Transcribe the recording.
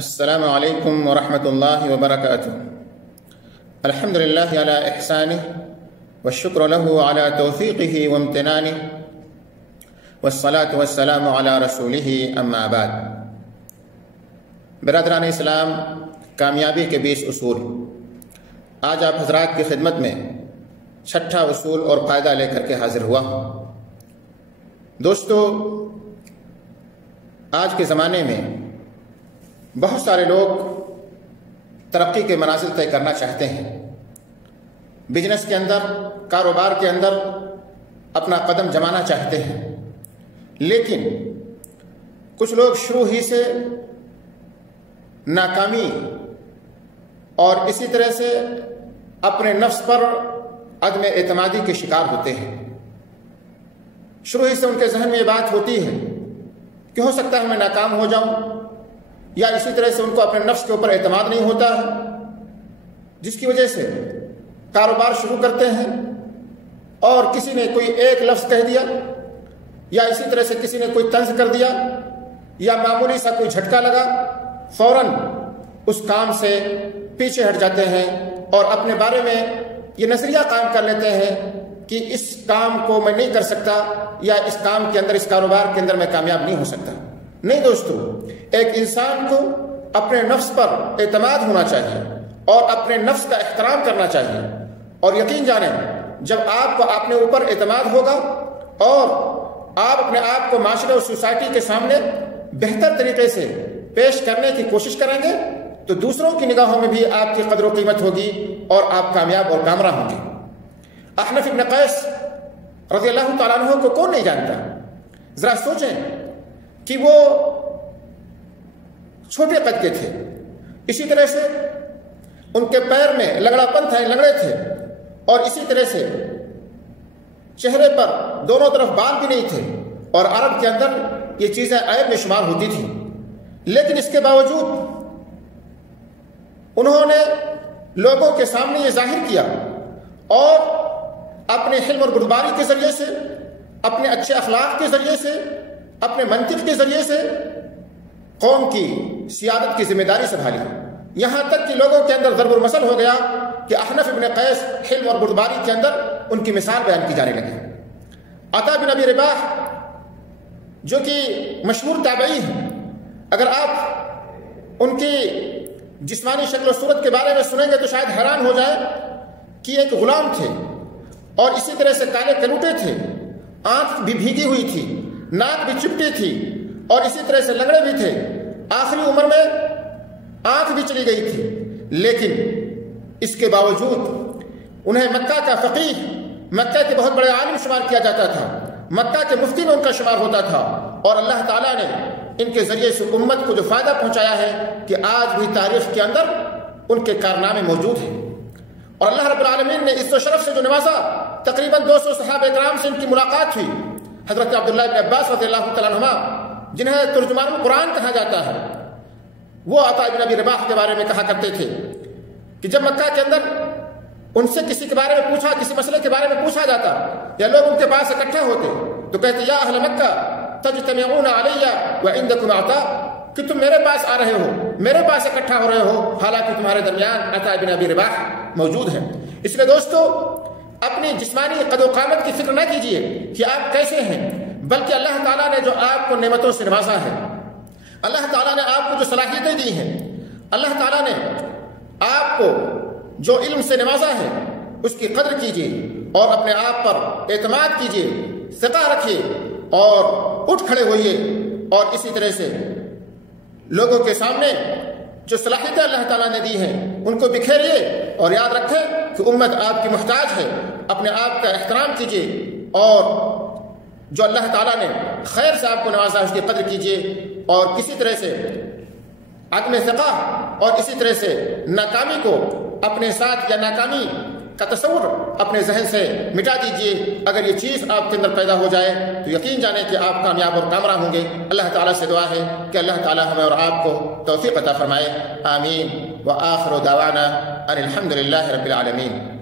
السلام علیکم ورحمۃ اللہ وبرکاتہ۔ الحمد للہ علی احسانہ والشکر له علی توفیقہ وامتنانہ والصلاة والسلام علی رسولہ اما بعد۔ برادران اسلام، کامیابی کے 20 اصول، آج آپ حضرات کی خدمت میں چھٹا اصول اور فائدہ لے کر کے حاضر ہوا ہوں۔ دوستو، آج کے زمانے میں بہت سارے لوگ ترقی کے منازل طے کرنا چاہتے ہیں، بزنس کے اندر، کاروبار کے اندر اپنا قدم جمانا چاہتے ہیں، لیکن کچھ لوگ شروع ہی سے ناکامی اور اسی طرح سے اپنے نفس پر عدم اعتمادی کے شکار ہوتے ہیں۔ شروع ہی سے ان کے ذہن میں یہ بات ہوتی ہے کہ ہو سکتا ہے میں ناکام ہو جاؤں، یا اسی طرح سے ان کو اپنے نفس کے اوپر اعتماد نہیں ہوتا ہے، جس کی وجہ سے کاروبار شروع کرتے ہیں اور کسی نے کوئی ایک لفظ کہہ دیا، یا اسی طرح سے کسی نے کوئی طنز کر دیا، یا معمولی سا کوئی جھٹکا لگا، فوراً اس کام سے پیچھے ہٹ جاتے ہیں اور اپنے بارے میں یہ نظریہ قائم کر لیتے ہیں کہ اس کام کو میں نہیں کر سکتا، یا اس کام کے اندر، اس کاروبار کے اندر میں کامیاب نہیں ہو سکتا۔ نہیں دوستو، ایک انسان کو اپنے نفس پر اعتماد ہونا چاہیے اور اپنے نفس کا احترام کرنا چاہیے، اور یقین جانیں جب آپ کو اپنے اوپر اعتماد ہوگا اور آپ اپنے آپ کو معاشرے اور سوسائٹی کے سامنے بہتر طریقے سے پیش کرنے کی کوشش کریں گے تو دوسروں کی نگاہوں میں بھی آپ کی قدر و قیمت ہوگی اور آپ کامیاب اور کامران ہوں گے۔ احنف ابن قیس رضی اللہ تعالیٰ عنہ کو کون نہیں جانتا؟ ذرا سوچیں کہ وہ چھوٹے قد کے تھے، اسی طرح سے ان کے پیر میں لنگڑا پن تھا، لنگڑے تھے، اور اسی طرح سے چہرے پر دونوں طرف بال بھی نہیں تھے، اور عرب کے اندر یہ چیزیں عیب میں شمار ہوتی تھی، لیکن اس کے باوجود انہوں نے لوگوں کے سامنے یہ ظاہر کیا اور اپنے حلم اور بردباری کے ذریعے سے، اپنے اچھے اخلاق کے ذریعے سے، اپنے منطق کے ذریعے سے قوم کی سیادت کی ذمہ داری سنبھالی، یہاں تک کہ لوگوں کے اندر ضرب المثل ہو گیا کہ احنف ابن قیس حلم اور بردباری کے اندر ان کی مثال بیان کی جانے لگی۔ عطا بن ابی رباح جو کہ مشہور تابعی ہیں، اگر آپ ان کی جسمانی شکل و صورت کے بارے میں سنیں گے تو شاید حیران ہو جائے کہ ایک غلام تھے، اور اسی طرح سے کالے کلوٹے تھے، آنکھ بھی بھیگی ہوئی تھی، ناک بھی چپٹی تھی، اور اسی طرح سے لنگڑے بھی تھے، آخری عمر میں آنکھ بھی چلی گئی تھی، لیکن اس کے باوجود انہیں مکہ کا فقیہ، مکہ کے بہت بڑے عالم شمار کیا جاتا تھا، مکہ کے مفتی میں ان کا شمار ہوتا تھا، اور اللہ تعالیٰ نے ان کے ذریعے سے امت کو جو فائدہ پہنچایا ہے کہ آج بھی تاریخ کے اندر ان کے کارنامے موجود ہیں۔ اور اللہ رب العالمین نے عزت و شرف سے جو نوازا، تقریباً 200 صحابہ کرام سے ان کی ملاقات ہوئی۔ حضرت عبداللہ بن عباس رضی اللہ تعالیٰ عنہما، جنہیں ترجمان القرآن کہا جاتا ہے، وہ عطا بن ابی رباح کے بارے میں کہا کرتے تھے کہ جب مکہ کے اندر ان سے کسی کے بارے میں پوچھا، کسی مسئلے کے بارے میں پوچھا جاتا، یا لوگ ان کے پاس اکٹھا ہوتے تو کہتے یا اہل مکہ تجتمعون علی وعندکم عطا، کہ تم میرے پاس آ رہے ہو، میرے پاس اکٹھا ہو رہے ہو، حالانکہ تمہارے درمیان عطا بن ابی رباح موجود ہے۔ اس لیے دوستو، اپنی جسمانی قد و قامت کی فکر نہ کیجیے کہ آپ کیسے ہیں، بلکہ اللہ تعالیٰ نے جو آپ کو نعمتوں سے نوازا ہے، اللہ تعالیٰ نے آپ کو جو صلاحیتیں دی ہیں، اللہ تعالیٰ نے آپ کو جو علم سے نوازا ہے، اس کی قدر کیجیے اور اپنے آپ پر اعتماد کیجیے، ثقہ رکھیے اور اٹھ کھڑے ہوئیے، اور اسی طرح سے لوگوں کے سامنے جو صلاحیتیں اللہ تعالیٰ نے دی ہیں ان کو بکھیریے، اور یاد رکھیں کہ امت آپ کی محتاج ہے۔ اپنے آپ کا احترام کیجیے، اور جو اللہ تعالیٰ نے خیر سے آپ کو نوازا ہے اس کی قدر کیجیے، اور کسی طرح سے عدم ثقہ اور اسی طرح سے ناکامی کو اپنے ساتھ، یا ناکامی کا تصور اپنے ذہن سے مٹا دیجیے۔ اگر یہ چیز آپ کے اندر پیدا ہو جائے تو یقین جانیں کہ آپ کامیاب اور کامران ہوں گے۔ اللہ تعالیٰ سے دعا ہے کہ اللہ تعالیٰ ہمیں اور آپ کو توفیق عطا فرمائے، آمین۔ وآخر دعوانا ان الحمد للہ رب العالمین۔